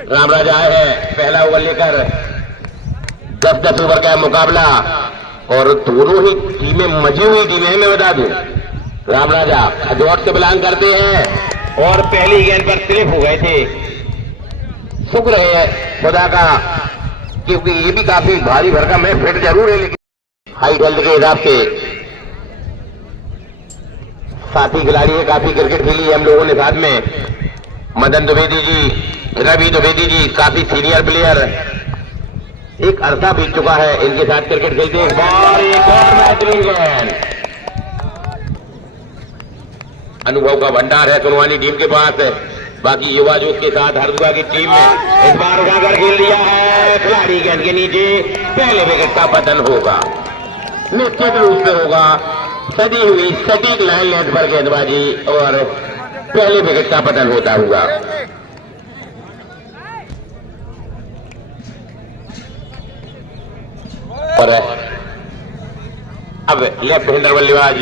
रामराजा आए हैं पहला ओवर लेकर। 10-10 ओवर का मुकाबला और दोनों ही टीमें मजी हुई टीमें, मैं बता दूं। रामराजा खजौट से बिलोंग करते हैं और पहली गेंद पर स्लिप हो गए थे। शुक्र है खुदा का, क्योंकि ये भी काफी भारी भरकम है, फिट जरूर है लेकिन हाइट हेल्थ के हिसाब से साथी खिलाड़ी है। काफी क्रिकेट खेली है हम लोगों ने साथ में। मदन द्विवेदी जी, रवि द्विवेदी जी काफी सीनियर प्लेयर, एक अरसा बीत चुका है इनके साथ क्रिकेट खेलते। एक और बेहतरीन गेंद, अनुभव का भंडार है सुनवानी टीम के पास। बाकी युवा जो उसके साथ हरदुआ की टीम में इस बार उठाकर खेल दिया है। खिलाड़ी गेंद के नीचे, पहले विकेट का पतन होगा, निश्चित रूप से होगा। सदी हुई सटीक लाइन लेंथ पर गेंदबाजी और पहले विकेट का पतन होता हुआ। और अब लेफ्ट हैंडर बल्लेबाज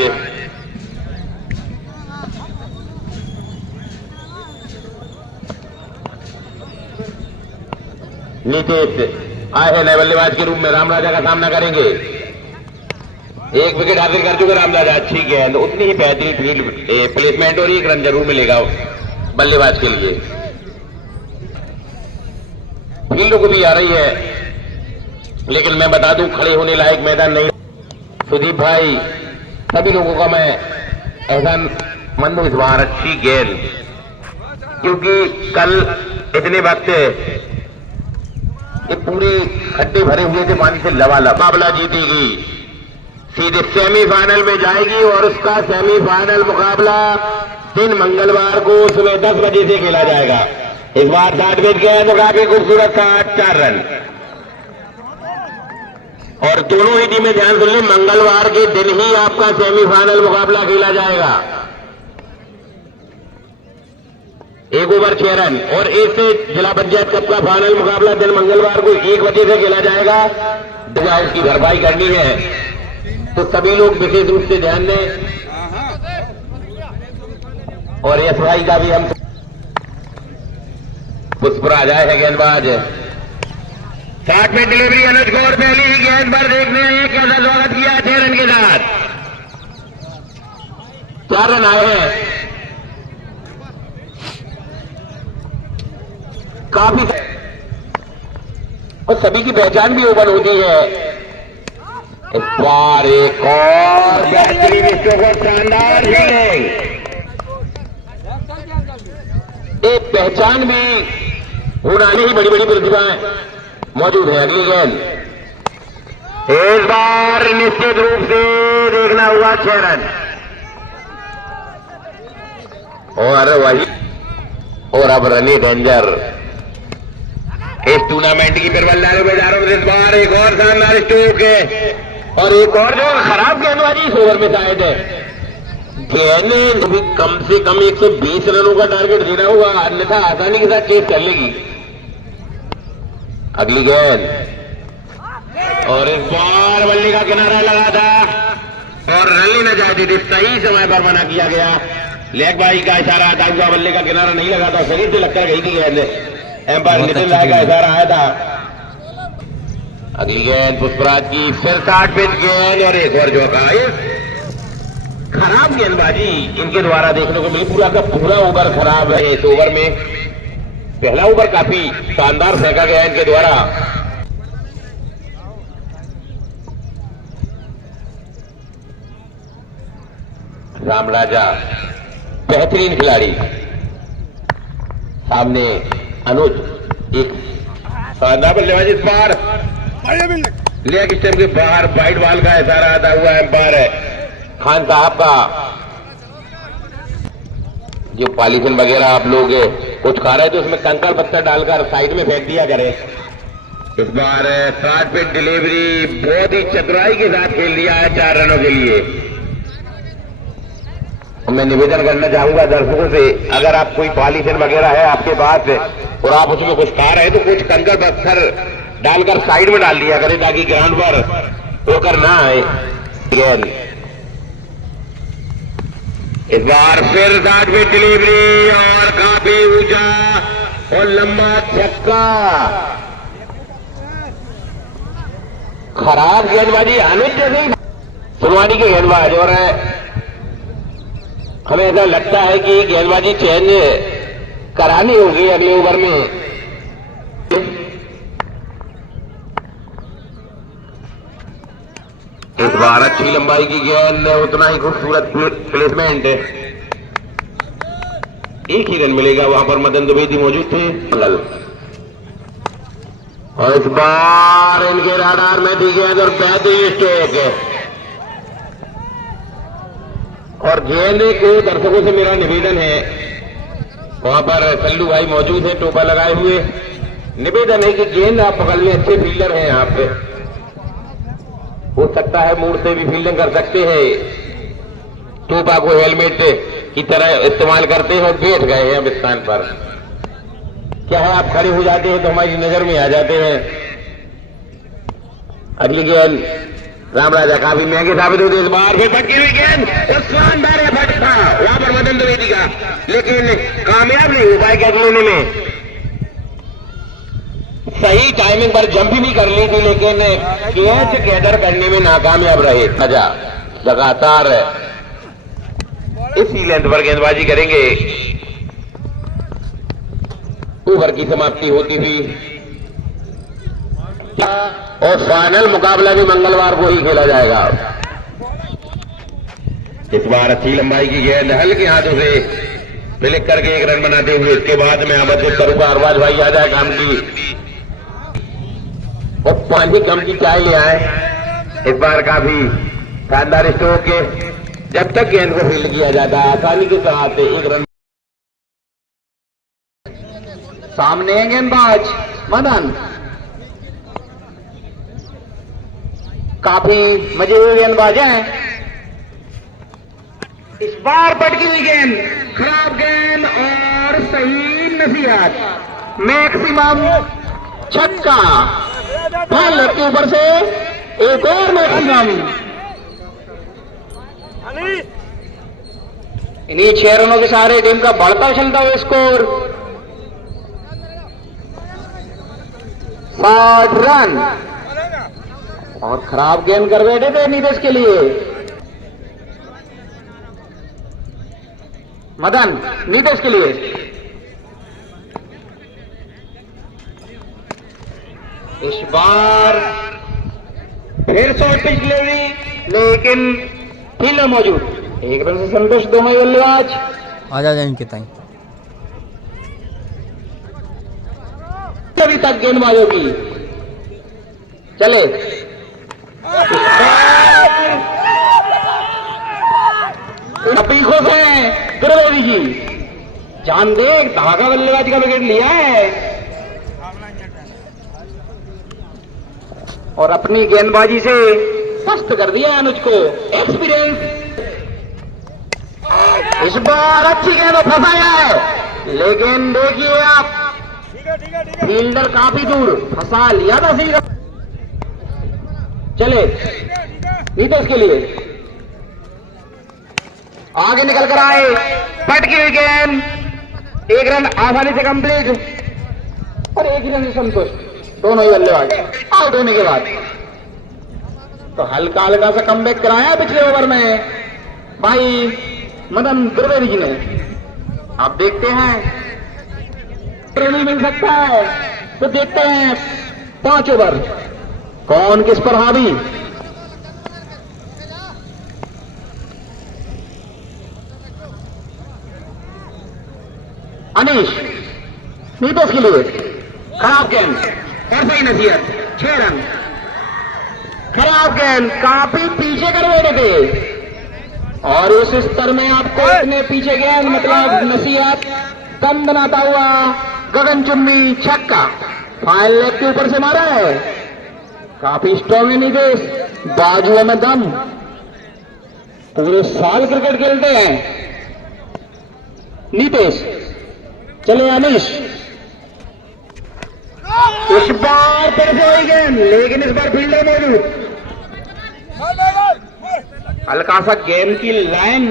नीतीश आए हैं नए बल्लेबाज के रूप में, रामराजा का सामना करेंगे। एक विकेट हासिल कर चुके रामराजा, अच्छी गेंद, उतनी ही बेहतरीन फील्ड प्लेसमेंट और 1 रन जरूर मिलेगा बल्लेबाज के लिए। फील्ड को भी आ रही है लेकिन मैं बता दूं खड़े होने लायक मैदान नहीं। सुदीप भाई सभी लोगों का मैं एहसान मंद हूं इस बार। अच्छी गेंद, क्योंकि कल इतने वक्त ये पूरे खड्डे भरे हुए थे पानी से लबालब। मुकाबला जीतेगी, सीधे सेमीफाइनल में जाएगी और उसका सेमीफाइनल मुकाबला दिन मंगलवार को सुबह 10 बजे से खेला जाएगा। इस बार 60 विकेट गए तो काफी खूबसूरत 4 रन। और दोनों ही टीमें ध्यान सुन लें, मंगलवार के दिन ही आपका सेमीफाइनल मुकाबला खेला जाएगा। 1 ओवर 6 रन और इससे जिला पंचायत कप का फाइनल मुकाबला दिन मंगलवार को 1 बजे से खेला जाएगा। उसकी भरपाई करनी है तो सभी लोग विशेष रूप से ध्यान दें। और यश भाई का भी हम पुष्पराज आए है गेंदबाज। 60 में डिलीवरी अनुज गौर, पहली ही गेंद पर देखने हैं कैसा स्वागत किया 6 रन के साथ। 4 रन आए हैं, काफी और सभी की पहचान भी ओपन होती है। इस बार एक और बेहतरीन स्ट्रोक और शानदार फील्डिंग, एक पहचान भी होना ही बड़ी बड़ी प्रतिभाएं मौजूद है। अगली गेंद इस बार निश्चित रूप से देखना हुआ 6 रन और वही। और अब रनी डेंजर इस टूर्नामेंट की बिरबल बाजारों में इस बार एक और शानदार स्ट्रोक है और एक और जो खराब गेंदबाजी इस ओवर में शायद है। गेंद भी कम से कम 120 रनों का टारगेट देना होगा, अन्यथा आसानी के साथ चेस कर लेगी। अगली गेंद और इस बार बल्ले का किनारा लगा था और रन लेना चाहती थी, सही समय पर मना किया गया। लेग भाई का इशारा आता हुआ बल्ले का किनारा नहीं लगा था, शरीर से लगकर गई थी गेंद। एम्पायर नितिन राय का इशारा आया था। अगली गेंद पुष्पराज की, फिर 60 पिच गेंद और एक और चौका। खराब गेंदबाजी इनके द्वारा देखने को मिली, पूरा का पूरा ओवर खराब है। इस ओवर में पहला ओवर काफी शानदार फेंका गया इनके द्वारा। रामराजा बेहतरीन खिलाड़ी, सामने अनुज एक शानदार बल्लेबाज। इस बार लेग स्टंप के बाहर वाइड बॉल का इशारा आता हुआ एम्पायर है खान साहब का। जो पॉलीथिन वगैरह आप लोग कुछ खा रहे थे उसमें कंकड़ पत्थर डालकर साइड में फेंक दिया करें। इस बार 60 पिच डिलीवरी बहुत ही चतुराई के साथ खेल दिया है 4 रनों के लिए। मैं निवेदन करना चाहूंगा दर्शकों से, अगर आप कोई पॉलीथिन वगैरह है आपके पास और आप उसमें कुछ खा रहे हैं तो कुछ कंकड़ पत्थर डालकर साइड में डाल दिया करें ताकि ग्राउंड पर होकर ना आए। इस बार फिर 60 में डिलीवरी और काफी ऊंचा और लंबा छक्का। खराब गेंदबाजी अनुज जैसे ही सुनवानी के गेंदबाज, और हमें ऐसा लगता है कि गेंदबाजी चेंज करानी होगी अगले ओवर में। इस बार अच्छी लंबाई की गेंद, उतना ही खूबसूरत प्लेसमेंट। एक ही रन मिलेगा, वहां पर मदन द्विवेदी मौजूद थे। और इस बार इनके राडार में दी गेंद और पैदल स्ट्रोक। और गेंद को दर्शकों से मेरा निवेदन है, वहां पर सल्लू भाई मौजूद है टोपा लगाए हुए, निवेदन है कि गेंद आप पकड़ लें, अच्छे फील्डर हैं आप, हो सकता है मूड से भी फील्डिंग कर सकते हैं। टोपा को हेलमेट की तरह इस्तेमाल करते हैं और बैठ गए हैं अब स्थान पर। क्या है, आप खड़े हो जाते हैं तो हमारी नजर में आ जाते हैं। अगली गेंद रामराजा काफी महंगे साबित होते इस बार, फिर पटकी हुई गेंद और शानदार एफर्ट था वहां पर मदन द्विवेदी का, लेकिन कामयाब नहीं हो पाए कैच लेने में। सही टाइमिंग पर जंप भी नहीं कर ली थी, लेकिन कैच गैदर करने में नाकामयाब रहे। लगातार इसी लेंथ पर गेंदबाजी करेंगे। ओवर की समाप्ति होती हुई और फाइनल मुकाबला भी मंगलवार को ही खेला जाएगा। इस बार अच्छी लंबाई की गेंद हल्के हाथों से फ्लिक करके एक रन बनाते हुए इसके बाद मैं आमंत्रित करूंगा अरबाज भाई आ जाए काम की और पानी कम की चाय ले आए। इस बार काफी शानदार स्ट्रोक के, जब तक गेंद को फील्ड किया जाता है आसानी के साथ एक रन। सामने गेंदबाज मदन, काफी मजे हुए गेंदबाज हैं। इस बार पटकी हुई गेंद, खराब गेंद और सही नसीहत, मैक्सिमम छक्का। फल के ऊपर से एक और मैक्सिमम। इन्हीं 6 रनों के सहारे टीम का बढ़ता चलता हुआ स्कोर 60 रन। और खराब गेंद कर बैठे थे नीतीश के लिए मदन, नीतीश के लिए। इस बार फिर शॉर्ट पिच डिलीवरी, लेकिन फील्डर मौजूद, एक रन से संतोष दोनों बल्लेबाज। आ जा इनके ताई अभी तक गेंदबाजों की चले। अभी खुश हैं द्विवेदी जी, जान दे धागा बल्लेबाज का विकेट लिया है और अपनी गेंदबाजी से स्पष्ट कर दिया अनुज को एक्सपीरियंस। इस बार अच्छी गेंद फंसाया है, लेकिन देखिए आप फील्डर काफी दूर फंसा लिया था सीधा। चले नीतीश के लिए, आगे निकल कर आए, पटकी हुई गेंद, एक रन आसानी से कंप्लीट और एक ही रन से संतुष्ट दोनों ही बल्लेबाज आउट होने के बाद। तो हल्का हल्का सा कमबैक कराया पिछले ओवर में भाई मदन द्विवेदी जी ने। आप देखते हैं ट्रेनिंग मिल सकता है, तो देखते हैं 5 ओवर कौन किस पर हावी। अनीश नीतीश के लिए खराब गेंद और सही नसीहत, 6 रन। खराब गेंद, काफी पीछे कर बैठे थे और उस स्तर में आपको इतने पीछे गेंद मतलब नसीहत कम बनाता हुआ गगनचुम्बी छक्का फाइनल लेग के ऊपर से मारा है। काफी स्ट्रॉन्ग है नीतीश, बाजुओं में दम, पूरे साल क्रिकेट खेलते हैं नीतीश। चले अनीश, इस बार फिर से वही गेंद, लेकिन इस बार फील्डर मौजूद। हल्का सा गेंद की लाइन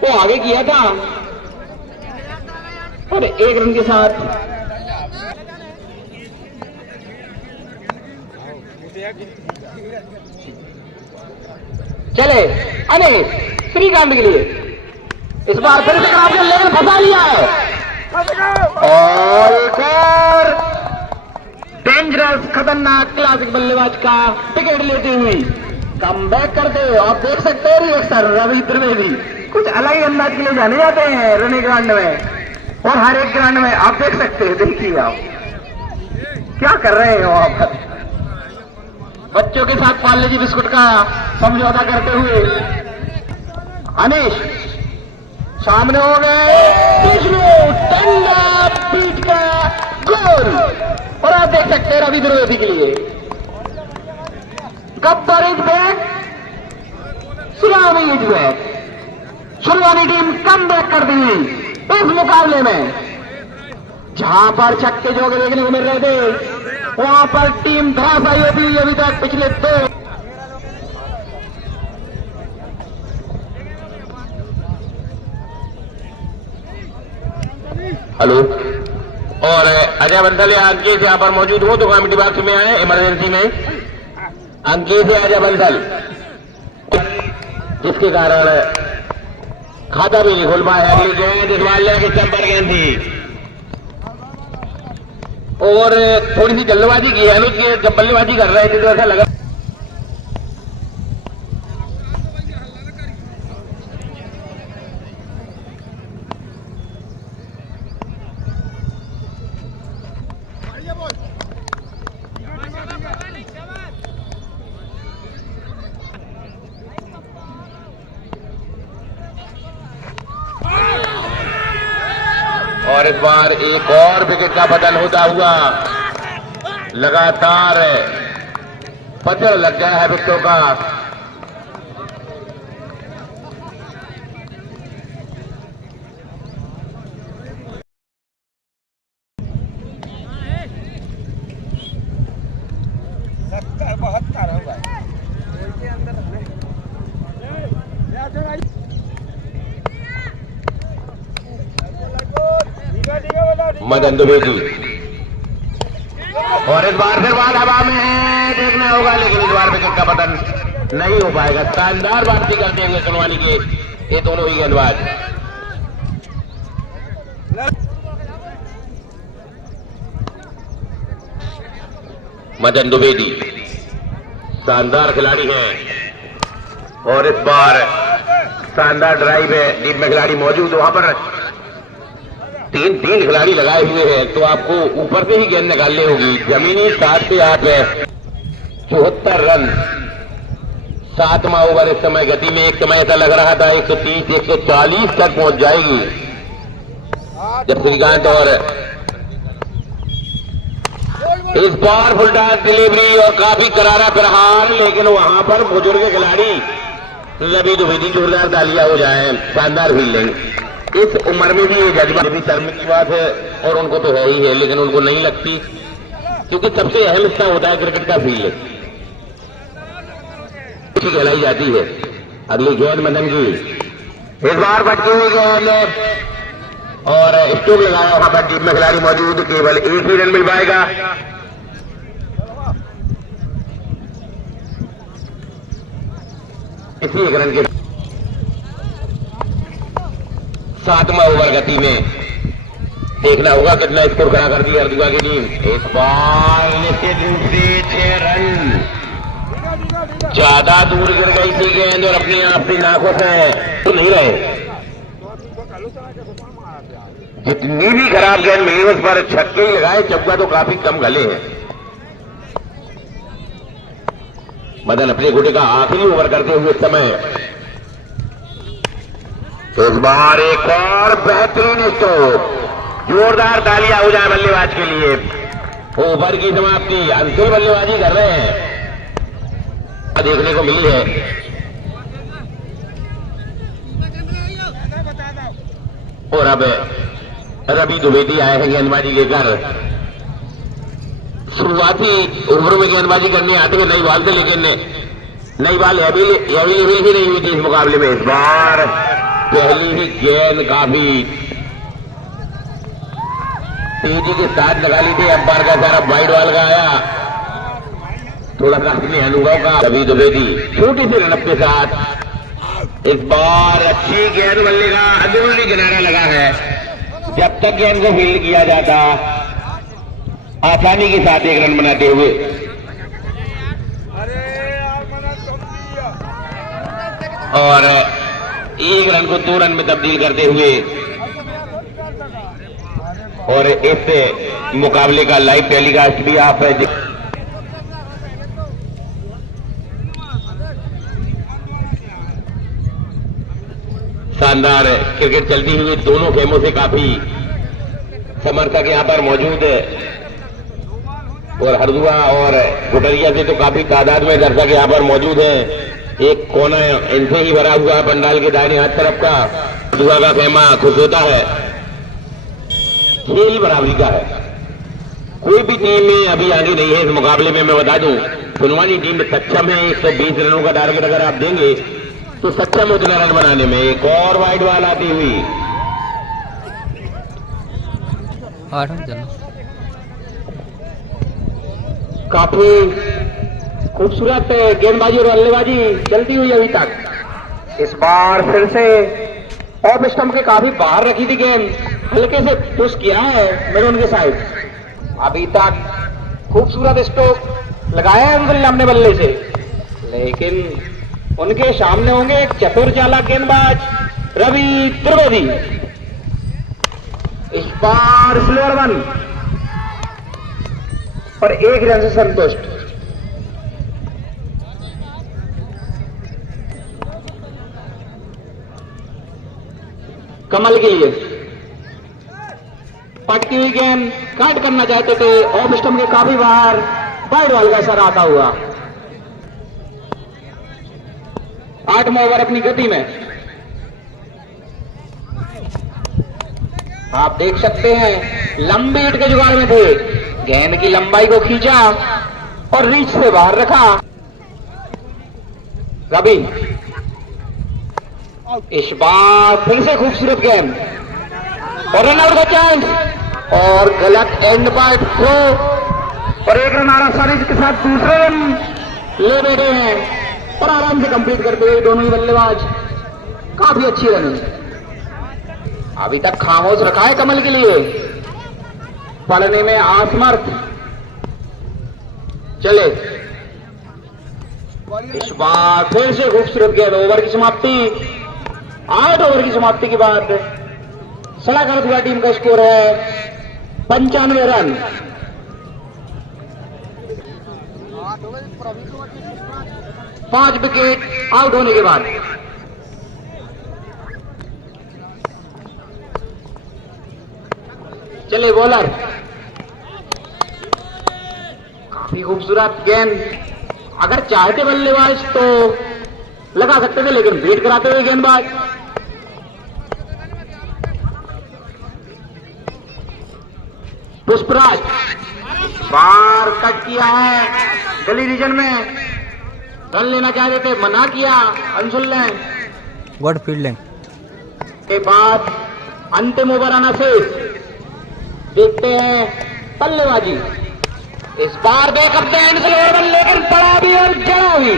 को आगे किया था और 1 रन के साथ चले अनिश श्रीकांत के लिए इस बार फिर से आपने लेवल फंसा लिया है और एक और डेंजरस खतरनाक क्लासिक बल्लेबाज का विकेट लेती हुई कम बैक करते हो। आप देख सकते हो सर रवि त्रिवेदी कुछ अलग ही अंदाज के लिए जाने जाते हैं रनिंग ग्राउंड में और हर एक ग्राउंड में आप देख सकते हैं। देखिए आप क्या कर रहे हैं वहां पर बच्चों के साथ पार्ले जी बिस्कुट का समझौता करते हुए अनिश सामने हो गए पीट का गोल और आप देख सकते हैं रवि त्रिवेदी के लिए Gabbar is back Surani is back. Survani team come back कर दी इस मुकाबले में जहां पर छक्के जोगे देखने को मिल रहे थे वहां पर टीम धराशायी होती हुई अभी तक पिछले दो हेलो और अजय बंसल या अंकित यहां पर मौजूद हो तो कमेटी बॉक्स में आए इमरजेंसी में अंकित या अजय बंसल जिसके कारण खाता भी नहीं खोल पाया अगली गेंद इस बार लेके चंपर गेंद थी और थोड़ी सी जल्दबाजी की है अनुज की जब बल्लेबाजी कर रहे थे तो ऐसा लगा और इस बार एक और विकेट का बदल होता हुआ लगातार पचड़ लग गया है विकेटों का। मदन द्विवेदी और इस बार फिर बाल हवा में है देखना होगा लेकिन इस बार विकेट का पतन नहीं हो पाएगा। शानदार वापसी करते हुए सुनवानी के ये दोनों ही गेंदबाज मदन द्विवेदी शानदार खिलाड़ी हैं और इस बार शानदार ड्राइव है डीप में खिलाड़ी मौजूद वहां पर तीन खिलाड़ी लगाए हुए हैं तो आपको ऊपर से ही गेंद निकालनी होगी। जमीनी 7 से 8 है 74 रन 7वां ओवर इस समय गति में एक समय ऐसा लग रहा था 130 140 तक पहुंच जाएगी जब श्रीकांत और इस बार फुल टॉस डिलीवरी और काफी करारा प्रहार लेकिन वहां पर बुजुर्ग खिलाड़ी रवि द्विवेदी जोरदार तालियां हो जाए। शानदार फील्डिंग इस उम्र में भी ये जज्बा भी शर्म की बात है और उनको तो है ही है लेकिन उनको नहीं लगती क्योंकि सबसे अहम हिस्सा होता है क्रिकेट का फील्ड कहलाई जाती है। अगली गेंद मदन की इस बार भटकी हुई गेंद और स्टोक लगाया वहां पर टीम में खिलाड़ी मौजूद केवल एक ही रन मिल पाएगा। इसी एक रन के 7वां ओवर गति में देखना होगा कितना स्कोर खड़ा कर दिया अर्जुआ की टीम। इस बार निश्चित रूप से 6 रन ज्यादा दूर गिर गई थी गेंद और अपने आप से नाखों से तो नहीं रहे। जितनी भी खराब गेंद मिली उस पर छक्के ही लगाए चौका तो काफी कम गले हैं। मदन अपने घुटे का आखिरी ओवर करते हुए समय इस बार एक और बेहतरीन स्ट्रोक जोरदार तालियां हो जाए बल्लेबाज के लिए। ओवर की समाप्ति अंतिम बल्लेबाजी कर रहे हैं देखने को मिली है। और अब रवि द्विवेदी आए हैं गेंदबाजी लेकर। शुरुआती ओवरों में गेंदबाजी करने आते हुए नई बॉल थे लेकिन नई बॉल अवेलेबल ही नहीं हुई थी इस मुकाबले में। इस बार पहली ही गेंद काफी तेजी के साथ लगा ली थी। अंपायर का सारा वाइड बॉल का आया थोड़ा सा अपने अनुभव का रवि द्विवेदी छोटी सी रनअप के साथ इस बार अच्छी गेंद बल्ले का अंदरूनी किनारा लगा है। जब तक गेंद को फील्ड किया जाता आसानी के साथ एक रन बनाते हुए और एक रन को 2 रन में तब्दील करते हुए और इस मुकाबले का लाइव टेलीकास्ट भी आप शानदार क्रिकेट चलती हुई दोनों खेमों से काफी समर्थक यहां पर मौजूद है और हरदुआ और गुटरिया से तो काफी तादाद में दर्शक यहां पर मौजूद हैं। एक कोना इनसे ही भरा हुआ है पंडाल के दाहिने हाथ तरफ का। हरदुआ का खेमा खुश होता है। खेल बराबरी का है, कोई भी टीम में अभी आगे नहीं है इस मुकाबले में। मैं बता दूं सुनवानी टीम सक्षम है 120 रनों का टारगेट अगर आप देंगे तो सक्षम उतना रन बनाने में। एक और वाइड बॉल आती हुई काफी खूबसूरत गेंदबाजी और बल्लेबाजी चलती हुई अभी तक। इस बार फिर से ऑफ स्टंप के काफी बाहर रखी थी गेंद, हल्के से पुश किया है मैरून के साइड। अभी तक खूबसूरत स्ट्रोक लगाया है अंजुल ने अपने बल्ले से, लेकिन उनके सामने होंगे एक चतुर चालाक गेंदबाज रवि त्रिवेदी। इस बार स्लोअर 1 और 1 रन से संतुष्ट। कमल के लिए पटकी हुई गेंद काट करना चाहते थे, ऑफ स्टंप के काफी बाहर वाइड बॉल का सर आता हुआ। 8वां ओवर अपनी गति में आप देख सकते हैं लंबे हिट के जुगाड़ में थे। गेंद की लंबाई को खींचा और रीच से बाहर रखा रवि। इस बार फिर से खूबसूरत गेंद और रन आउट का चांस और गलत एंड पर थ्रो और 1 रन आसानी के साथ दूसरे रन ले बैठे हैं और आराम से कंप्लीट करते हुए दोनों ही बल्लेबाज। काफी अच्छी रनिंग, अभी तक खामोश रखा है कमल के लिए, पढ़ने में असमर्थ। चले इस बार फिर से खूबसूरत गेंद। ओवर की समाप्ति 8 ओवर की समाप्ति के बाद सलाहकार दुआ टीम का स्कोर है 95 रन। पांच विकेट आउट होने के बाद चले बॉलर। काफी खूबसूरत गेंद, अगर चाहते बल्लेबाज तो लगा सकते थे, लेकिन वेट कराते हुए गेंदबाज। पुष्पराज बार कट किया है गली रीजन में, रन लेना चाहते थे, मना किया अंशुल ने। गुड फील्डिंग के बाद अंतिम ओवर आना शेष। देखते हैं बल्लेबाजी। इस बार बैकअप स्लोअर, लेकिन पड़ा भी और जड़ा भी।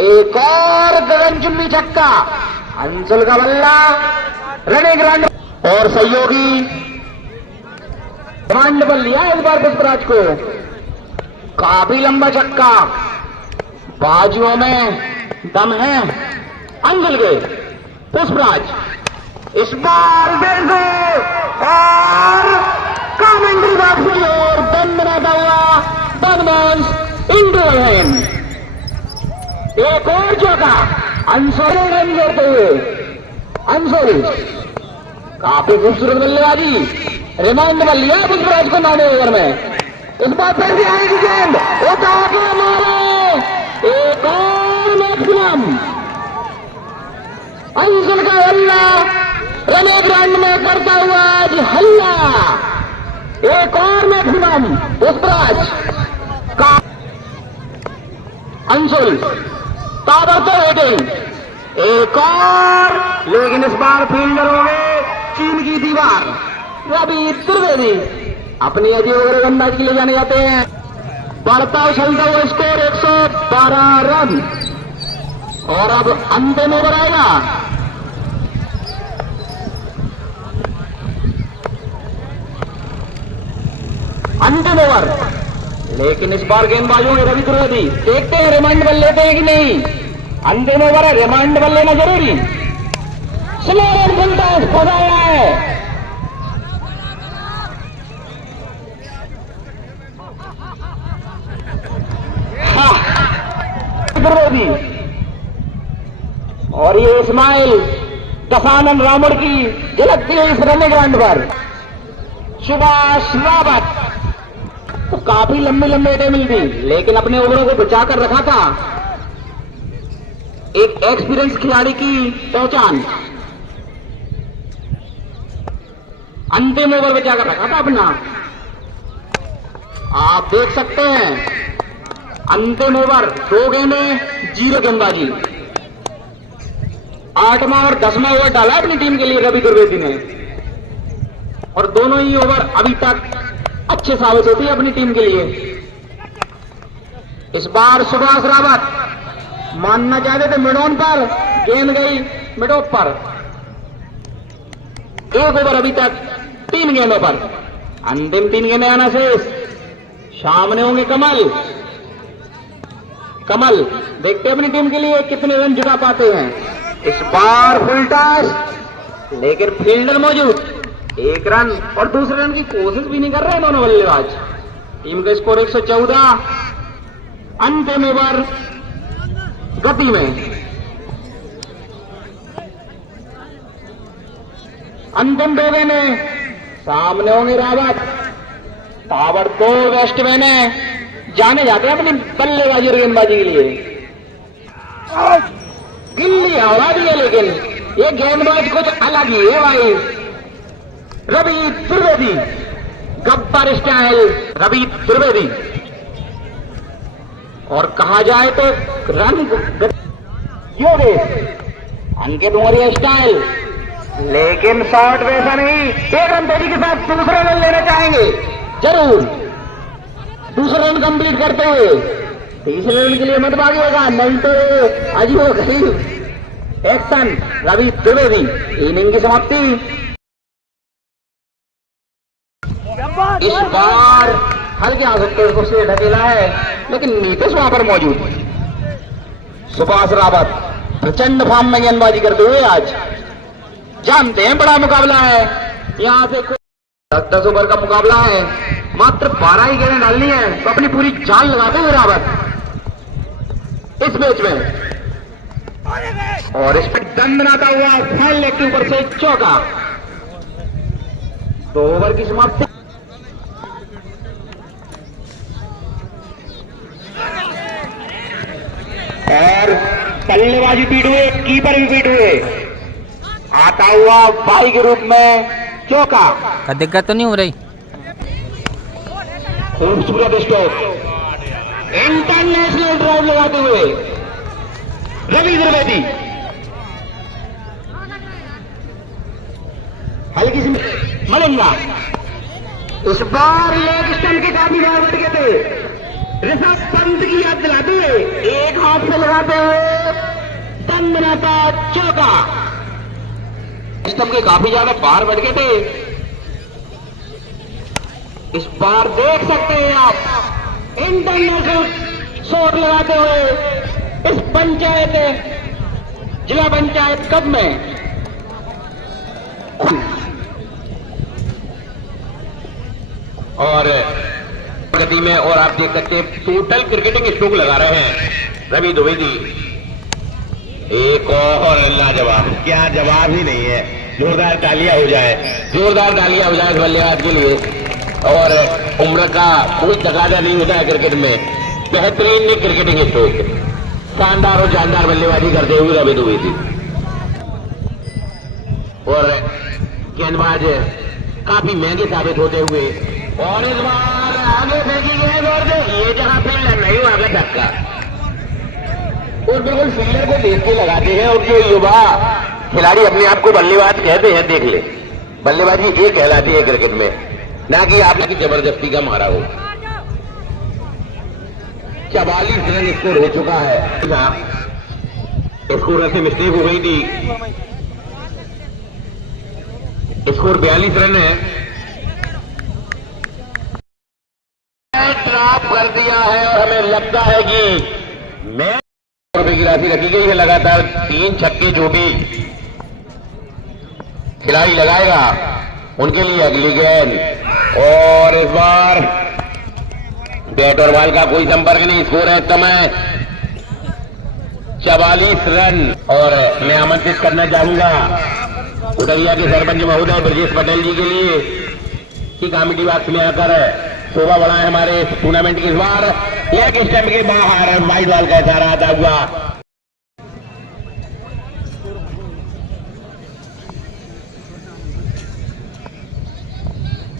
एक और गगनचुंबी छक्का, अंशुल का बल्ला, रनिंग रन और सहयोगी ब्रांड बल लिया इस बार पुष्पराज को। काफी लंबा छक्का, बाजुओं में दम है अंशुल के। पुष्पराज इस बार और कमेंट्री बॉक्स की ओर दम बनाता हुआ बदमाश इंडो हैंड। एक और चौका, अंशुल रन जोड़ते हुए। अंशुल काफी खूबसूरत बल्लेबाजी, रिमांड बल लिया पुष्पराज को 9वें ओवर में। इस बार फिर से आएगी गेंद, उठा के मारे, एक और मैक्सिमम अंशुल का हल्ला, रन ग्राउंड में करता हुआ आज हल्ला। एक और मैक्सिमम पुष्पराज का। अंशुल ताबड़तोड़ हिटिंग, एक और, लेकिन इस बार फील्डर हो गए चीन की दीवार। रवि त्रिवेदी अपनी अजय ओवर गेंदबाजी के लिए जाने जाते हैं। बढ़ता उछलता हुआ स्कोर 112 रन। और अब अंतिम ओवर आएगा। अंतिम ओवर, लेकिन इस बार गेंदबाजों ने रवि त्रिवेदी देखते हैं रिमांड बल लेते हैं कि नहीं। अंतिम ओवर है, रिमांड बल लेना जरूरी। स्लो रन फुलटा फंसाया है। त्रिवेदी और ये इस्माइल दशानन रावण की झलकती हुई इस रन ग्राउंड पर सुभाष रावत तो काफी लंबे लंबे अटे मिलती, लेकिन अपने ओवरों को बचाकर रखा था। एक एक्सपीरियंस खिलाड़ी की पहचान। अंतिम ओवर बचाकर रखा था अपना। आप देख सकते हैं अंतिम ओवर 2 गेंदें 0 गेंदबाजी। 8वां और 10वां ओवर डाला अपनी टीम के लिए रवि त्रिवेदी ने, और दोनों ही ओवर अभी तक अच्छे साबित होती है अपनी टीम के लिए। इस बार सुभाष रावत मानना चाहते थे मिड ऑन पर, गेंद गई मिड ऑफ पर। 1 ओवर अभी तक 3 गेंदों पर। अंतिम 3 गेंदें आना शेष। सामने होंगे कमल। कमल देखते अपनी टीम के लिए कितने रन जुटा पाते हैं। इस बार फुल टॉस, लेकिन फील्डर मौजूद। 1 रन और दूसरे रन की कोशिश भी नहीं कर रहे हैं दोनों बल्लेबाज। टीम का स्कोर 114। अंतिम ओवर गति में। अंतिम 2 गेंदें। सामने होंगे रावत। ताबड़तोड़ बैट्समैन है, जाने जाते हैं अपनी बल्लेबाजी और गेंदबाजी के लिए। गिल्ली हवा दी है, लेकिन ये गेंदबाज कुछ अलग ही है भाई। रवि त्रिवेदी, गब्बर स्टाइल रवि त्रिवेदी। और कहा जाए तो रन योगेश अंकित उमरिया स्टाइल, लेकिन शॉट वैसा नहीं। 1 रन तेजी के साथ दूसरा रन लेना चाहेंगे जरूर। दूसरा रन कंप्लीट करते हुए तीसरे रन के लिए मत भागिएगा, नहीं तो अजीब हो गई। एक्शन रवि त्रिवेदी। इनिंग की समाप्ति। इस बार हल्के आंसू को से ढकेला है, लेकिन नीतीश वहां पर मौजूद। सुभाष रावत प्रचंड फॉर्म में गेंदबाजी करते हुए आज। जानते हैं बड़ा मुकाबला है, यहां से 10 ओवर का मुकाबला है। मात्र 12 ही गेंदें डालनी है, तो अपनी पूरी जान लगाते हुए रावत इस मैच में। और इस पर दंडनाता हुआ फाइनल लेग के ऊपर से चौका। 2 ओवर की समाप्ति। और बल्लेबाजी पीट हुए, कीपर भी पीट हुए। आता हुआ बाई के रूप में चौका। दिक्कत तो नहीं हो रही। खूबसूरत स्ट्रोक, इंटरनेशनल ड्राइव लगाते हुए रवि त्रिवेदी। हल्की सी मलिंगा। इस बार लेग स्टंप के काफी बार बढ़ गए थे। ऋषभ पंत की याद दिलाते हुए एक हाथ से लगाते हुए दंडनाता चौका। स्टंप के काफी ज्यादा बार बढ़ गए थे। इस बार देख सकते हैं आप इंटरनेशनल शॉट लगाते हुए इस पंचायत जिला पंचायत कप में। और प्रगति में, और आप देख सकते हैं टोटल क्रिकेटिंग स्ट्रोक लगा रहे हैं रवि त्रिवेदी। एक और लाजवाब, क्या जवाब ही नहीं है। जोरदार तालियां हो जाए, जोरदार तालियां हो जाए इस बल्लेबाज के लिए। और उम्र का कोई तकाजा नहीं होता है क्रिकेट में। बेहतरीन क्रिकेटिंग स्ट्रोक, शानदार और जानदार बल्लेबाजी करते हुए रवि त्रिवेदी। और गेंदबाज काफी महंगे साबित होते हुए। और इस बार आगे फेंकी गेंद, और ये जहां फील्डर नहीं हुआ आगे धक्का, और बिल्कुल फील्डर को देख के लगाते हैं। और जो युवा खिलाड़ी अपने आप को बल्लेबाज कहते हैं, देख ले, बल्लेबाजी ये कहलाती है क्रिकेट में, ना कि आपने की जबरदस्ती का मारा हो। 44 रन स्कोर हो चुका है। स्कोर से मिस्टेक हो गई थी, स्कोर 42 रन है। ड्रॉप कर दिया है और हमें लगता है कि मैं रुपए की राशि रखी गई है। लगातार 3 छक्के जो भी खिलाड़ी लगाएगा उनके लिए अगली गेंद, और इस बार बैट और बॉल का कोई संपर्क नहीं। स्कोर है समय 44 रन। और मैं आमंत्रित करना चाहूंगा उदरिया के सरपंच महोदय ब्रजेश पटेल जी के लिए कि कमेटी बॉक्स में आकर शोभा बढ़ाए हमारे इस टूर्नामेंट की। इस बार लेग स्टंप के बाहर वाइड बॉल का इशारा आता हुआ।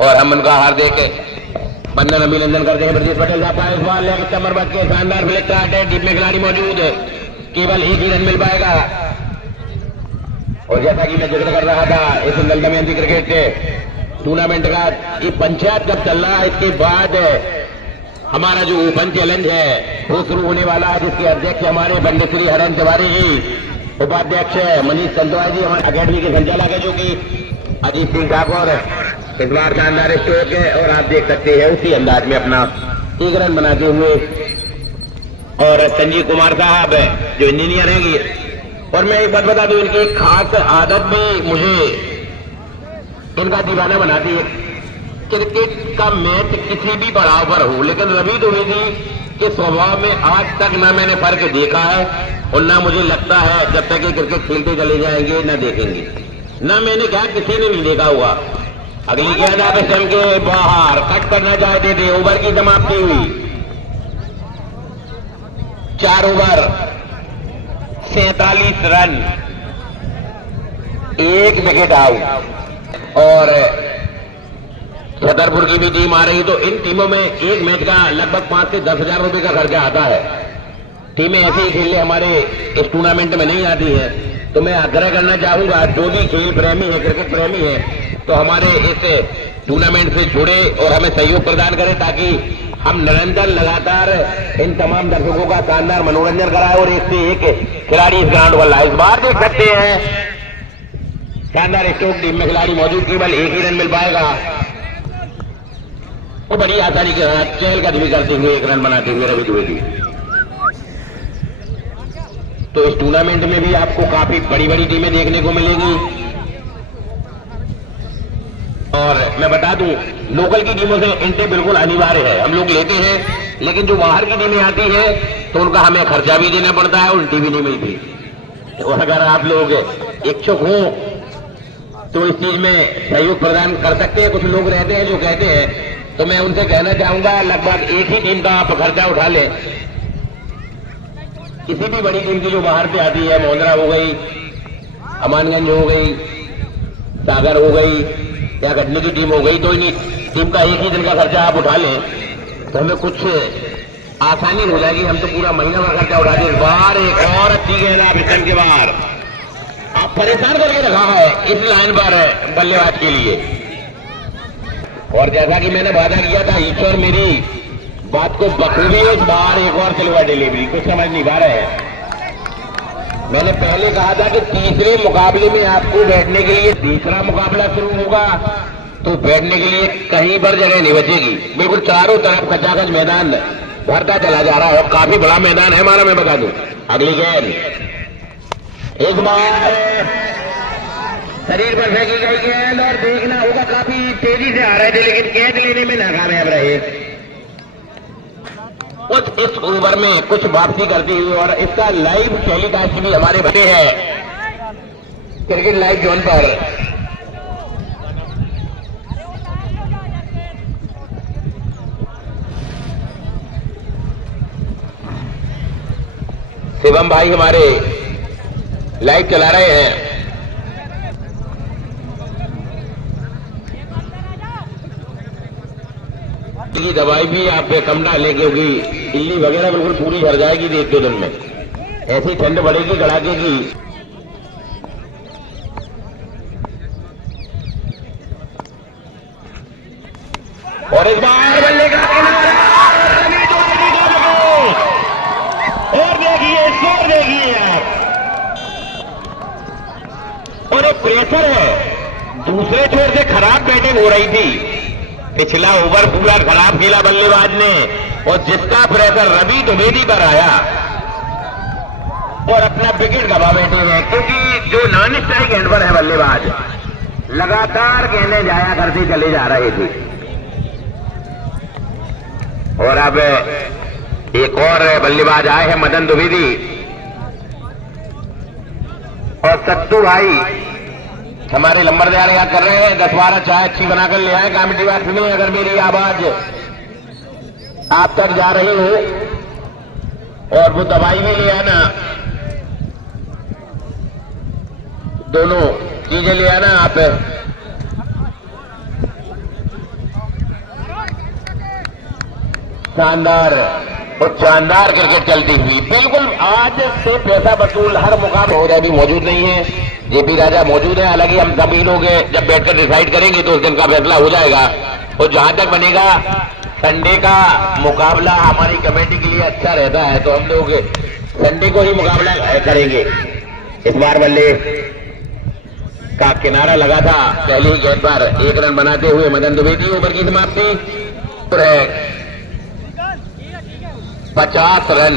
और हम उनका हार्दिक वंदन अभिनंदन करते हैं ब्रजेश पटेल साहब का। इस बार लेग स्टंपर बच के शानदार फ्लिक काट है, टीम में खिलाड़ी मौजूद है, केवल एक ही रन मिल पाएगा। और जैसा कि मैं जिक्र कर रहा था इस दमयंती क्रिकेट टूर्नामेंट का, ये पंचायत कब चल रहा है, इसके बाद हमारा जो ओपन चैलेंज है वो शुरू होने वाला है, जिसके अध्यक्ष हमारे पंडित श्री हरेंद्र तिवारी जी, उपाध्यक्ष मनीष संतोष जी, हमारे अकेडमी के संचालक है जो कि अजीत सिंह ठाकुर। इस बार शानदार स्ट्रोक है और आप देख सकते हैं उसी अंदाज में अपना 1 रन बनाते हुए। और संजीव कुमार साहब जो इंजीनियर हैं, और मैं एक बात बता दूं, इनकी एक खास आदत भी मुझे इनका दीवाना बनाती है। क्रिकेट का मैच किसी भी पड़ाव पर हो, लेकिन रवि द्विवेदी के स्वभाव में आज तक ना मैंने फर्क देखा है और ना मुझे लगता है जब तक ये क्रिकेट खेलते चले जाएंगे ना देखेंगे, ना मैंने कहा किसी ने नहीं देखा हुआ। अगली गेंद आप स्टंप के बाहर कट करना चाहते थे, ओवर की समाप्ति हुई। 4 ओवर 47 रन, 1 विकेट आउट। और छतरपुर की भी टीम आ रही, तो इन टीमों में एक मैच का लगभग 5 से 10 हजार रुपए का खर्चा आता है। टीमें ऐसे ही खेलने हमारे इस टूर्नामेंट में नहीं आती है, तो मैं आग्रह करना चाहूंगा जो भी खेल प्रेमी है, क्रिकेट प्रेमी है, तो हमारे इस टूर्नामेंट से जुड़े और हमें सहयोग प्रदान करें, ताकि हम निरंतर लगातार इन तमाम दर्शकों का शानदार मनोरंजन कराए और एक से एक खिलाड़ी इस ग्राउंड पर लाए। इस बार देख सकते हैं शानदार स्ट्रोक, टीम में खिलाड़ी मौजूद, केवल 1 ही रन मिल पाएगा। वो बड़ी आसानी के साथ चहलकदमी करते हुए 1 रन बनाते हुए रवि द्विवेदी। तो इस टूर्नामेंट में भी आपको काफी बड़ी बड़ी टीमें देखने को मिलेंगी। और मैं बता दूं, लोकल की टीमों से एंट्री बिल्कुल अनिवार्य है, हम लोग लेते हैं, लेकिन जो बाहर की टीमें आती है तो उनका हमें खर्चा भी देना पड़ता है, उल्टी भी नहीं मिलती। और अगर आप लोग इच्छुक हो तो इस चीज में सहयोग प्रदान कर सकते हैं। कुछ लोग रहते हैं जो कहते हैं, तो मैं उनसे कहना चाहूंगा लगभग एक ही टीम का आप खर्चा उठा लें। किसी भी बड़ी टीम की जो बाहर से आती है, मोहनरा हो गई, अमानगंज हो गई, सागर हो गई या गढ़नी की टीम हो गई, तो इन टीम का एक ही दिन का खर्चा आप उठा लें तो हमें कुछ आसानी हो जाएगी। हम तो पूरा महीना का खर्चा उठा दें। इस बार एक और अच्छी गेंद आप स्टंप के बाहर, आप परेशान करके रखा है इस लाइन पर बल्लेबाज के लिए। और जैसा कि मैंने वादा किया था, ईश्वर मेरी बात को बखूबी इस बार एक और सिल्वर डिलीवरी, कुछ समझ नहीं पा रहे हैं। मैंने पहले कहा था कि तीसरे मुकाबले में आपको बैठने के लिए, तीसरा मुकाबला शुरू होगा तो बैठने के लिए कहीं पर जगह नहीं बचेगी। बिल्कुल चारों तरफ खचाखच मैदान भरता चला जा रहा है और काफी बड़ा मैदान है हमारा, मैं बता दूं। अगली गेंद एक बार शरीर पर फेंकी गई गेंद और देखना होगा काफी तेजी से आ रहे थे, लेकिन कैच लेने में नाकामयाब रहे। कुछ इस ओवर में कुछ वापसी करती हुई, और इसका लाइव टेलीकास्ट भी हमारे बने हैं क्रिकेट लाइव जोन पर। शिवम भाई हमारे लाइव चला रहे हैं। की दवाई भी आप पे कम डालें, क्योंकि इल्ली वगैरह बिल्कुल पूरी भर जाएगी एक 2 दिन में, ऐसी ठंड बढ़ेगी कड़ाके की। और इस बार बल्ले का किनारा, रवि द्विवेदी का विकेट। प्रेशर है। दूसरे छोर से खराब बैटिंग हो रही थी, पिछला ओवर पूरा खराब खेला बल्लेबाज ने, और जिसका प्रेशर रवि द्विवेदी पर आया और अपना विकेट गवा बैठे हैं, क्योंकि जो नॉन स्ट्राइक एंड पर है बल्लेबाज लगातार गेंदें जाया करते चले जा रहे थे। और अब एक और बल्लेबाज आए हैं मदन द्विवेदी, और सत्तू भाई हमारे लंबरदार याद कर रहे हैं 10-12 चाय अच्छी बनाकर ले आए कमेटी बॉक्स में। अगर मेरी आवाज आप तक जा रही हो, और वो दवाई भी ले आना, दोनों चीजें ले आना आप। शानदार और शानदार क्रिकेट चलती हुई, बिल्कुल आज से पैसा वसूल हर मुकाम हो जाए भी मौजूद नहीं है। जेपी राजा मौजूद है, हालांकि हम सभी लोग जब बैठकर डिसाइड करेंगे तो उस दिन का फैसला हो जाएगा। और जहां तक बनेगा संडे का मुकाबला हमारी कमेटी के लिए अच्छा रहता है, तो हम लोग संडे को ही मुकाबला करेंगे। इस बार बल्ले का किनारा लगा था पहली ही गेंद पर 1 रन बनाते हुए मदन द्विवेदी। ओवर की समाप्ति 50 रन।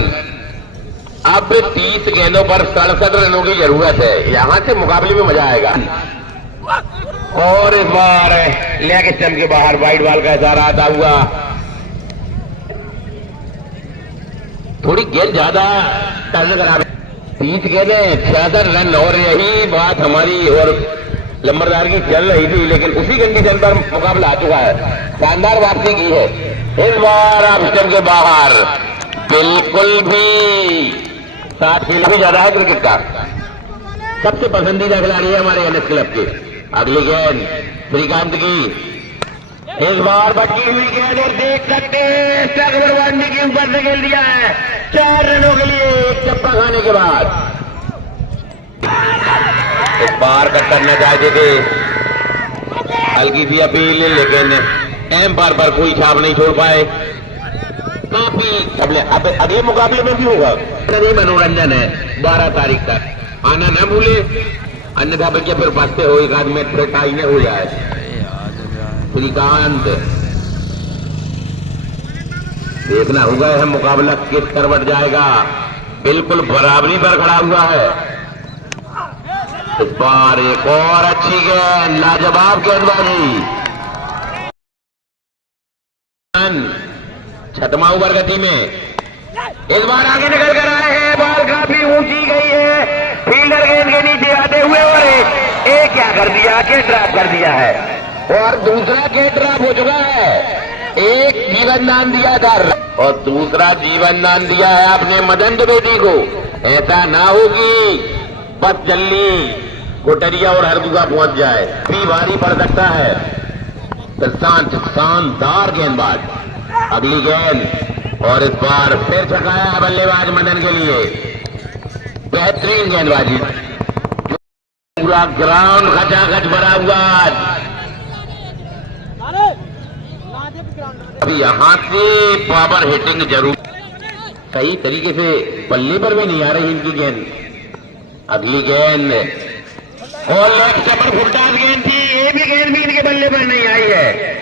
अब 30 गेंदों पर 67 रनों की जरूरत है, यहां से मुकाबले में मजा आएगा। और इस बार लेग स्टंप के बाहर वाइड बॉल का इशारा आता हुआ, थोड़ी गेंद ज्यादा टर्न करा 30 गेंदें 66 रन, और यही बात हमारी और लंबरदार की चल रही थी, लेकिन उसी कंडीशन पर मुकाबला आ चुका है। शानदार वापसी की है इस बार आप स्टंप के बाहर, बिल्कुल भी 60 फील्ड भी ज्यादा है क्रिकेट का। सबसे पसंदीदा खिलाड़ी है हमारे एनएस क्लब के। अगली गेंद श्रीकांत की, इस बार भटकी हुई गेंद, और देख सकते हैं अकबरवानी के ऊपर से खेल दिया है 4 रनों के लिए एक चप्पा खाने के बाद। इस बार कट करना चाहते थे, हल्की सी अपील, लेकिन एम्पायर पर कोई छाप नहीं छोड़ पाए। काफी अब अगले मुकाबले में भी होगा, नहीं मनोरंजन है 12 तारीख तक, आना न भूले, अन्यथा बच्चे फिर फंसते हो, एक आदमी फिर टाई न हो जाए। श्रीकांत, देखना होगा यह मुकाबला किस करवट जाएगा, बिल्कुल बराबरी पर खड़ा हुआ है। इस बार एक और अच्छी गेंद, लाजवाब गेंदबाजी, 6वां ओवर गति में, इस बार आगे निकल कर आए हैं, बॉल काफी ऊंची गई है, फील्डर गेंद के नीचे आते हुए, और एक क्या कर दिया, के ड्रॉप कर दिया है, और दूसरा के ड्रॉप हो चुका है। एक जीवन दान दिया था और दूसरा जीवन दान दिया है आपने मदन द्विवेदी को। ऐसा ना होगी बस जल्दी कोटरिया और हरदुआ पहुंच जाए, भी भारी पड़ सकता है। प्रशांत शानदार गेंदबाज, अगली गेंद, और इस बार फिर छकाया है बल्लेबाज मदन के लिए, बेहतरीन गेंदबाजी, पूरा ग्राउंड खचाखच भरा हुआ। अभी यहां से पावर हिटिंग जरूर, सही तरीके से बल्ले पर भी नहीं आ रही इनकी गेंद। अगली गेंद, और लेग स्टंप पर फुटदार गेंद थी, ये भी गेंद भी इनके बल्ले पर नहीं आई है,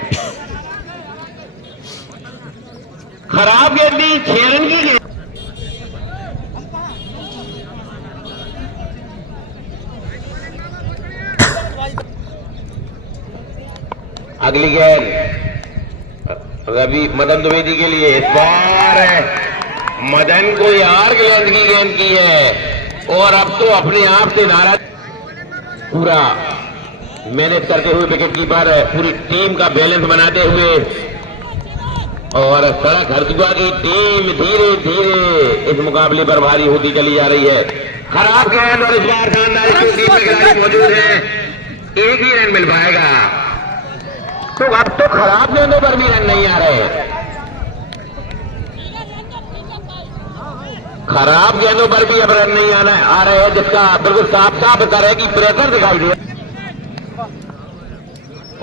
खराब गेंद थी, 6 रन की गेंद। अगली गेंद रवि मदन द्विवेदी के लिए, इस बार मदन को यार गेंद की है, और अब तो अपने आप से नाराज, पूरा मैनेज करते हुए विकेट कीपर, पूरी टीम का बैलेंस बनाते हुए, और सड़क हरदुआ की टीम धीरे धीरे इस मुकाबले पर भारी होती चली जा रही है। खराब गेंद, और इस बार शानदार टीम में खिलाड़ी मौजूद है, एक ही रन मिल पाएगा, तो अब तो खराब गेंदों पर भी रन नहीं आ रहे, खराब गेंदों पर भी अब रन नहीं आ रहे हैं, जिसका बिल्कुल साफ साफ असर है कि प्रेशर दिखाई दे।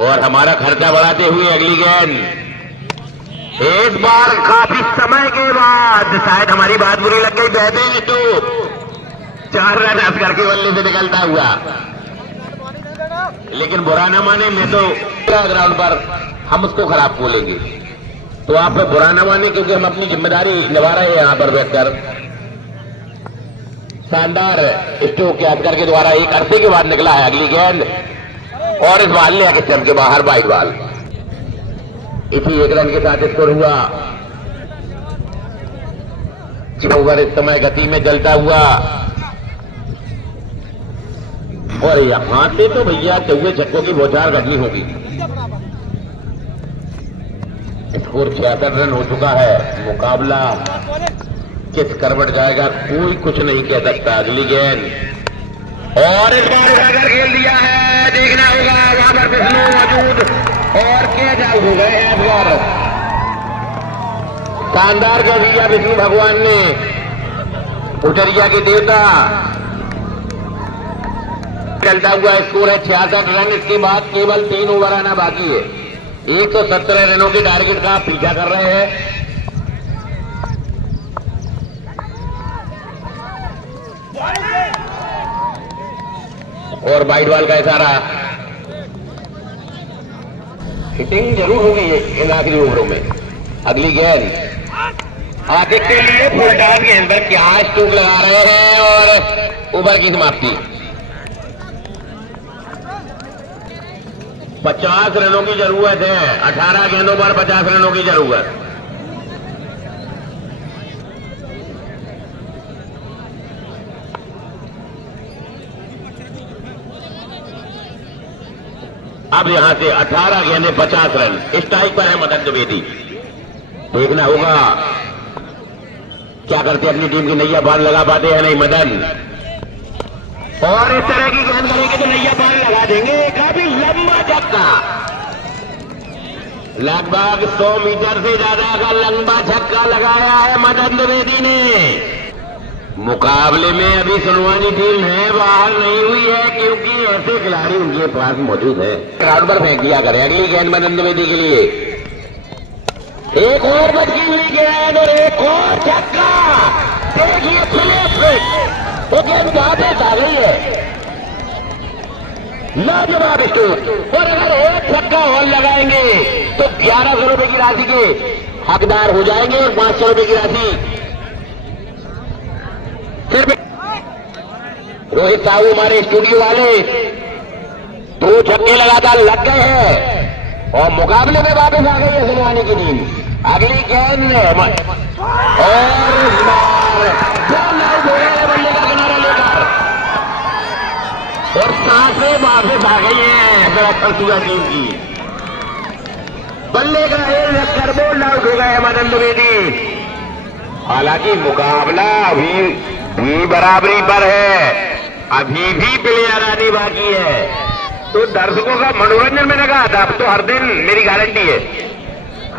और हमारा खर्चा बढ़ाते हुए अगली गेंद, इस बार काफी समय के बाद, शायद हमारी बात बुरी लग गई, बहते हैं तो 4 रन असगर के बल्ले से निकलता हुआ, लेकिन बुरा ना माने, मैं तो ग्राउंड पर हम उसको खराब बोलेंगे, तो आप बुरा ना माने, क्योंकि हम अपनी जिम्मेदारी निभा रहे हैं यहाँ पर बैठकर। शानदार स्ट्रोक कैचकर के द्वारा एक अरसे के बाद निकला है अगली गेंद, और इस बॉल ने आगे स्टंप के बाहर वाइड बॉल। इसी एक रन के साथ स्कोर हुआ। ओवर इस समय गति में चलता हुआ, और यहां से तो भैया चौके छक्कों की बौछार करनी होगी। स्कोर 66 रन हो चुका है। मुकाबला किस करवट जाएगा कोई कुछ नहीं कह सकता। अगली गेंद, और इस बार उठाकर खेल दिया है, देखना होगा वहां पर विष्णु मौजूद, और कैच आउट हो गए हैं इस बार। शानदार कह दिया विष्णु भगवान ने, उटरिया के देवता। चलता हुआ स्कोर है 66 रन। इसके बाद केवल 3 ओवर आना बाकी है। 117 रनों के टारगेट का पीछा कर रहे हैं। और वाइड बॉल का इशारा। हिटिंग जरूर होगी इन आखिरी ओवरों में। अगली गेंद आगे के लिए फुल टॉस के अंदर क्या स्ट्रोक लगा रहे हैं, और ओवर की समाप्ति। 50 रनों की जरूरत है। 18 गेंदों पर 50 रनों की जरूरत। अब यहां से 18 गेंदें 50 रन। स्ट्राइक पर है मदन द्विवेदी। देखना होगा क्या करते, अपनी टीम की नैया बांध लगा पाते हैं नहीं मदन। और इस तरह की गेंद करेंगे तो नैया बांध लगा देंगे। काफी लंबा छक्का, लगभग 100 मीटर से ज्यादा का लंबा छक्का लगाया है मदन द्विवेदी ने। मुकाबले में अभी सुनवानी टीम है बाहर नहीं हुई है, क्योंकि ऐसे खिलाड़ी उनके पास मौजूद है। ग्राउंड पर फेंक दिया करें। अगली गेंद मदन द्विवेदी के लिए, एक और बची हुई गेंद, और एक और छक्का। देखिए वो गेंद वापस आ गई है। लाजवाब स्ट्रोक, और अगर एक छक्का और लगाएंगे तो 1100 रुपए की राशि के हकदार हो जाएंगे, और 500 रुपए की राशि सिर्फ। रोहित साहू हमारे स्टूडियो वाले 2 छक्के लगातार लग गए हैं, और मुकाबले में वापस आ गई है सुनवानी की टीम। अगली गेंद, और बल्ले का किनारा लेकर, और सांसें वापस आ गई है खरसुआ टीम की। बल्ले का एक करबोल आउट हो गए मदन द्विवेदी। हालांकि मुकाबला अभी भी बराबरी पर है, अभी भी प्लेयर आनी बाकी है, तो दर्शकों का मनोरंजन मैंने कहा था। अब तो हर दिन मेरी गारंटी है,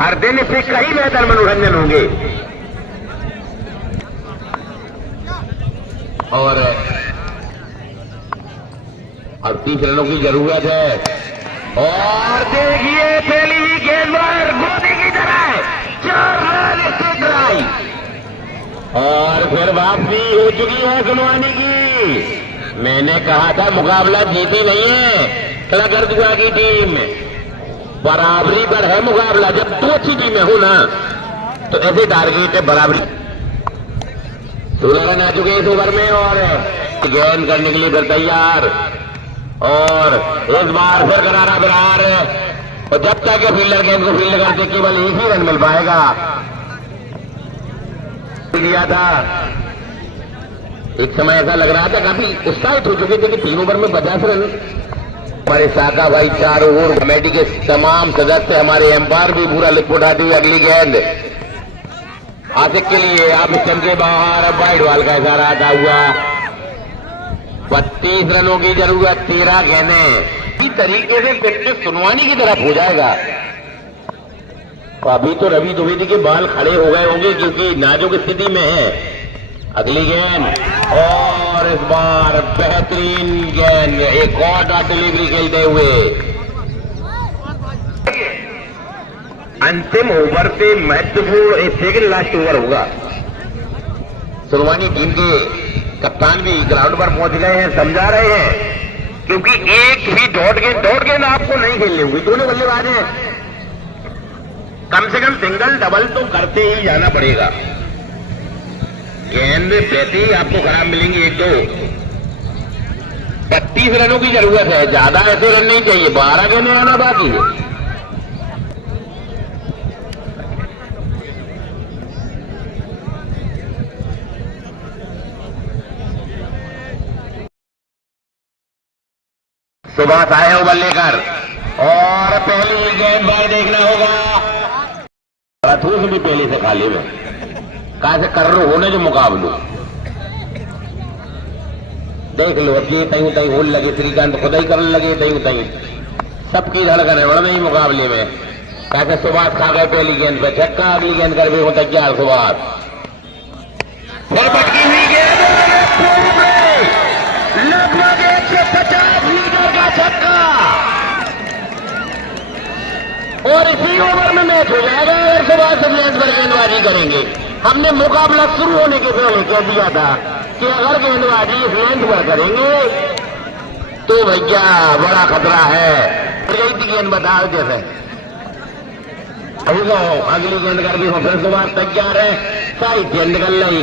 हर दिन इससे कहीं बेहतर मनोरंजन होंगे। और अब 30 रनों की जरूरत है, और देखिए पहली ही गेंद पर गोदी की तरह 4 रन स्ट्राइक ड्राइव, और फिर वापसी हो चुकी है सुनवानी की। मैंने कहा था मुकाबला जीती नहीं है खड़गरदुआ की टीम, बराबरी पर है मुकाबला। जब 2 अच्छी टीमें हो ना तो ऐसे टारगेट है बराबरी। 16 रन आ चुके इस ओवर में, और गेंद करने के लिए फिर तैयार, और इस बार फिर करारा बरार। और जब तक फील्डर गेंद को फील्ड करते केवल एक ही रन मिल पाएगा। लिया था एक समय, ऐसा लग रहा था काफी उत्साहित हो चुके थे कि 3 ओवर में 50 रन। हमारे साका भाई चारों ओर, कमेटी के तमाम सदस्य, हमारे एम्पायर भी पूरा लिख उठाते हुए। अगली गेंद आसिक के लिए, आप स्टंप के बाहर, वाइड बॉल का इशारा आता हुआ। 32 रनों की जरूरत, 13 गेंदें। इस तरीके से फिटनेस सुनवानी की तरफ हो जाएगा। अभी तो रवि द्विवेदी के बाल खड़े हो गए होंगे, क्योंकि नाजुक स्थिति में है। अगली गेंद, और इस बार बेहतरीन गेंद, एक और डॉट डिलीवरी खेलते हुए। अंतिम ओवर से महत्वपूर्ण सेकंड लास्ट ओवर होगा। सुनवानी टीम के कप्तान भी ग्राउंड पर पहुंच गए हैं, समझा रहे हैं क्योंकि एक भी डॉट गेंद आपको नहीं खेलनी होगी। दोनों बल्लेबाज हैं, कम से कम सिंगल डबल तो करते ही जाना पड़ेगा। गेंद वैसे ही आपको खराब मिलेंगी 1-2। 32 रनों की जरूरत है, ज्यादा ऐसे रन नहीं चाहिए। 12 गेंदें आना बाकी है। सुभाष आए हो बल्ले कर, और पहली गेंद बार देखना होगा। थूस भी पहले से खाली में कहा से कर रो होने जो मुकाबलो देख लो। अब ये तई तई होल लगे, श्रीकांत खुदा ही करने लगे तई तई, सबकी धड़कन है बड़ा नहीं मुकाबले में। कैसे सुभाष खा गए पहली गेंद पे छक्का, अगली गेंद कर भी हो तैयार सुभाष। फिर पटकी हुई गेंद लगभग 150 मीटर का छक्का, और इसी ओवर में मैच हो जाएगा अगर सुभाष लेंथ पर गेंदबाजी करेंगे। हमने मुकाबला शुरू होने के पहले कह दिया था कि अगर गेंदबाजी इस लेंथ पर करेंगे तो भैया बड़ा खतरा है। यही थी गेंद बताओ जैसे अगली गेंद कर भी हो, फिर सुभाष तैयार है। साइड गेंद निकल रही,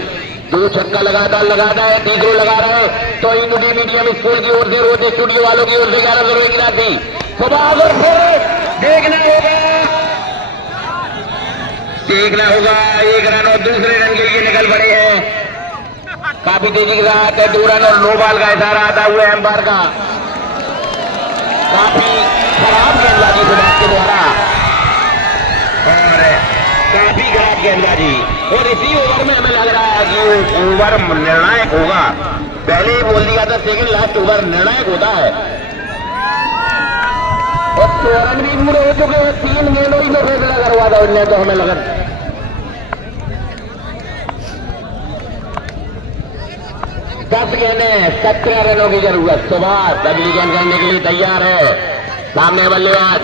2 छक्का लगाता है, तीसरो लगा रहे तो इंडोडी मीडियम स्कूल की ओर से, रोज स्टूडियो वालों की ओर से 1100 रुपए की राशि सुभाष। और फिर देखना होगा 1 रन और दूसरे रन के लिए निकल पड़े हैं। काफी तेजी के साथ 2 रन और 9 बॉल का इशारा आता हुआ एम्पायर का। काफी खराब गेंदबाजी सुभाष के द्वारा, और काफी खराब गेंदबाजी। और इसी ओवर में हमें लग रहा है कि ओवर निर्णायक होगा। पहले ही बोल दिया था सेकंड लास्ट ओवर निर्णायक होता है। और 100 रन भी पूरे हो चुके हैं, 3 गेंदों ही में फैसला करवा था उनने, तो हमें लगा 10 गेंदें 17 रनों की जरूरत। सुभाष अगली गेंद करने के लिए तैयार है, सामने बल्लेबाज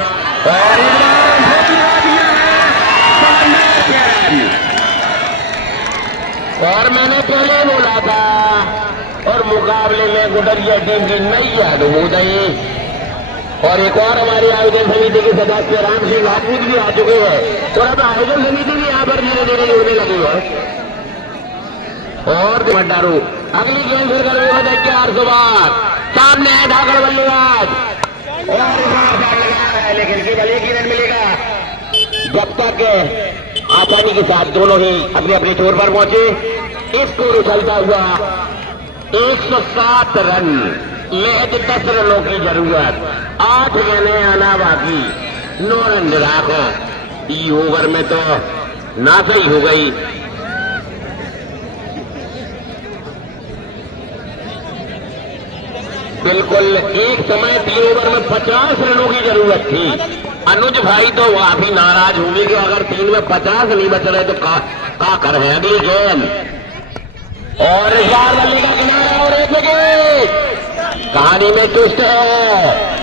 और मैंने पहले बोला था। और मुकाबले में गुडरिया टीम की नई याद हो गई। और एक और हमारी आयोजन समिति के सदस्य राम सिंह राजपूत भी आ चुके हैं, और अब आयोजन समिति भी यहाँ पर धीरे धीरे जुड़ने लगी है। और भंडारू अगली गेंद फिर कर रहे हो तैयार सुभाष, सामने है ढाकड़ बल्लेबाज, और लगा है लेकिन केवल 1 ही रन मिलेगा। जब तक आसानी के साथ दोनों ही अपने अपने छोर पर पहुंचे। स्कोर उछलता हुआ 107 रन, महज 10 रनों की जरूरत, 8 गेंदें आना बाकी, 9 रन निराको। ई ओवर में तो नासही हो गई। बिल्कुल एक समय 3 ओवर में 50 रनों की जरूरत थी। अनुज भाई तो काफी नाराज होंगे कि अगर 3 में 50 नहीं बच रहे तो का कर है। अगली गेंद और 4 बल्ले का किनारा और 1 विकेट। कहानी में ट्विस्ट है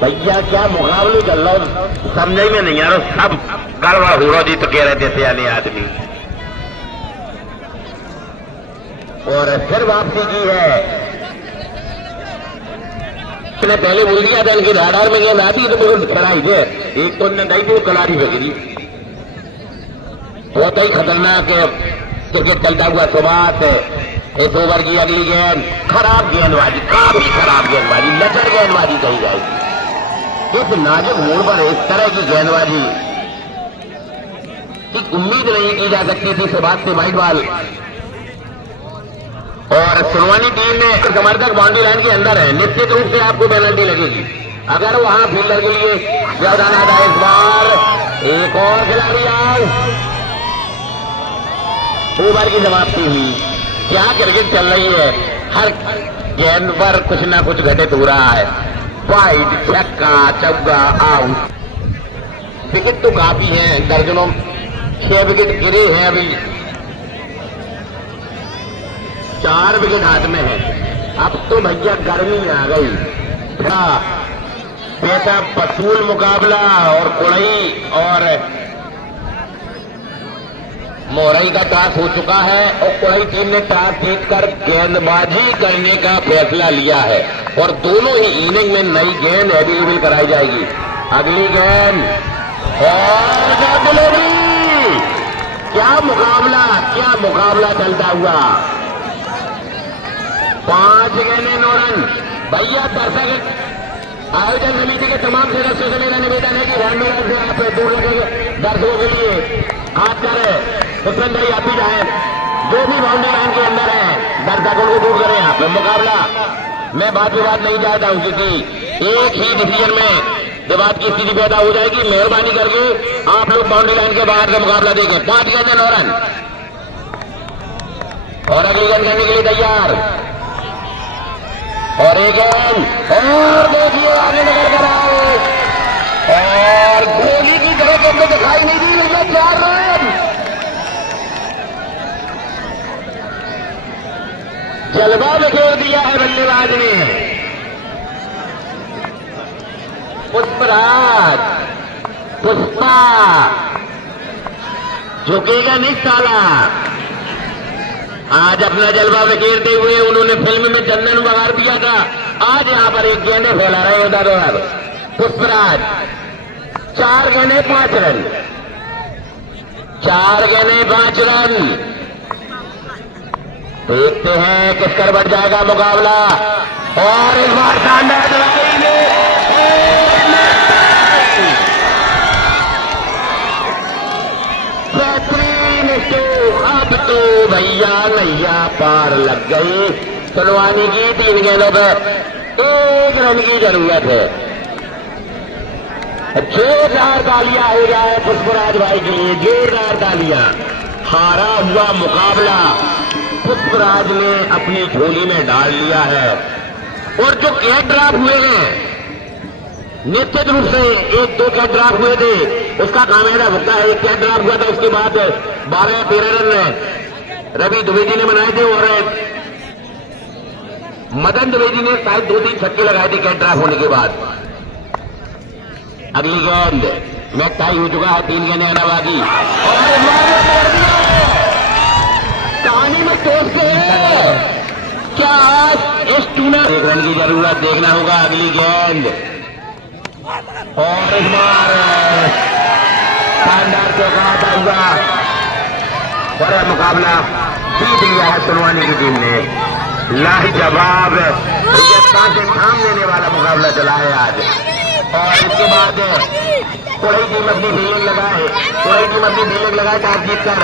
भैया, क्या मुकाबले चल रहा समझ में नहीं आ रहा, सब गड़बड़ हो रहा जी तो कह रहे थे सियाने आदमी। और फिर वापसी की है, मैंने पहले बोल दिया था इनकी राडार में गेंद आती तो मेरे को खड़ाई थे। एक तो उन्होंने दी थी वो कलारी फेंकी, बहुत ही खतरनाक क्रिकेट चलता हुआ सुभाष। इस ओवर की अगली गेंद खराब गेंदबाजी, काफी खराब गेंदबाजी, लचर गेंदबाजी कही जाएगी। इस नाजुक मोड़ पर इस तरह की गेंदबाजी की उम्मीद नहीं की जा सकती थी सुभाष से वाइड बॉल। और सुनवानी टीम में समर्थक बाउंड्री लाइन के अंदर है, निश्चित रूप से आपको पेनल्टी लगेगी अगर वहां फील्डर के लिए व्यवधान आता है। इस बार एक और खिलाड़ी आए, ओवर की समाप्ति हुई। क्या क्रिकेट चल रही है, हर गेंद पर कुछ ना कुछ घटित हो रहा है। वाइड, छक्का, चौका, आउट। विकेट तो काफी हैं, दर्जनों 6 विकेट गिरे हैं, अभी 4 विकेट हाथ में है। अब तो भैया गर्मी आ गई, पैसा वसूल मुकाबला और कुड़ई और मोरई का टॉस हो चुका है और कोई टीम ने टॉस जीतकर गेंदबाजी करने का फैसला लिया है और दोनों ही इनिंग में नई गेंद अवेलेबल कराई जाएगी। अगली गेंद और डिलीवरी। क्या मुकाबला चलता हुआ। 5 गेंदें 9 रन। भैया दर्शक आयोजन समिति के तमाम सदस्यों से मेरा निवेदन है कि रनमेदान से आप दूर रखेंगे दर्शकों के लिए खासकर हुसैन भाई आप भी जाए जो भी बाउंड्री लाइन के अंदर है दर्शकों को दूर करें। आप मुकाबला मैं बात विवाद नहीं चाहता हूं क्योंकि एक ही डिसीजन में विवाद की स्थिति पैदा हो जाएगी। मेहरबानी करके आप लोग बाउंड्री लाइन के बाहर का मुकाबला देखें। 5 गेंदें 9 रन और अगली गेंद करने के लिए तैयार और एक गेंद और देखिए आगे नगर कर आए और गोली की जगह तो दिखाई नहीं दी। 4 रन। जलवा बिखेर दिया है बल्लेबाज ने। पुष्पा झुकेगा नहीं साला। आज अपना जलवा बिखेरते हुए उन्होंने फिल्म में चंदन बघार दिया था। आज यहां पर एक गेंदे फैला रहे हैं उधर पुष्पराज। 4 गेंदें 5 रन। 4 गेंदें 5 रन। देखते हैं किस कर बढ़ जाएगा मुकाबला और इस बार शानदार दवाई में बेहतरीन। अब तो भैया नैया पार लग गई। सुनवानी की 3 गेंदों पर 1 रन की जरूरत है। जोरदार तालियां हो जाए पुष्पराज भाई के लिए। जोरदार तालियां। हारा हुआ मुकाबला पुष्पराज ने अपनी झोली में डाल लिया है और जो कैच ड्रॉप हुए हैं निश्चित रूप से 1-2 कैच ड्रॉप हुए थे उसका खामियाजा भुगता है। एक कैच ड्रॉप हुआ था उसके बाद 12-13 रन रवि द्विवेदी ने बनाए थे और मदन द्विवेदी ने शायद 2-3 छक्के लगाए थे कैच ड्रॉप होने के बाद। अगली गेंद मैच टाई हो चुका है। 3 गेंदें आना बाकी और कहानी में टोस्ट है क्या इस टूर्नामेंट 1 रन की जरूरत। देखना होगा अगली गेंद और इस बार शानदार चौका आता हुआ और मुकाबला जीत लिया है सुनवानी की टीम ने। लाजवाब रियता से थाम लेने वाला मुकाबला चला है आज। और इसके बाद कोई टीम अपनी फील्डिंग लगाए टॉस जीतकर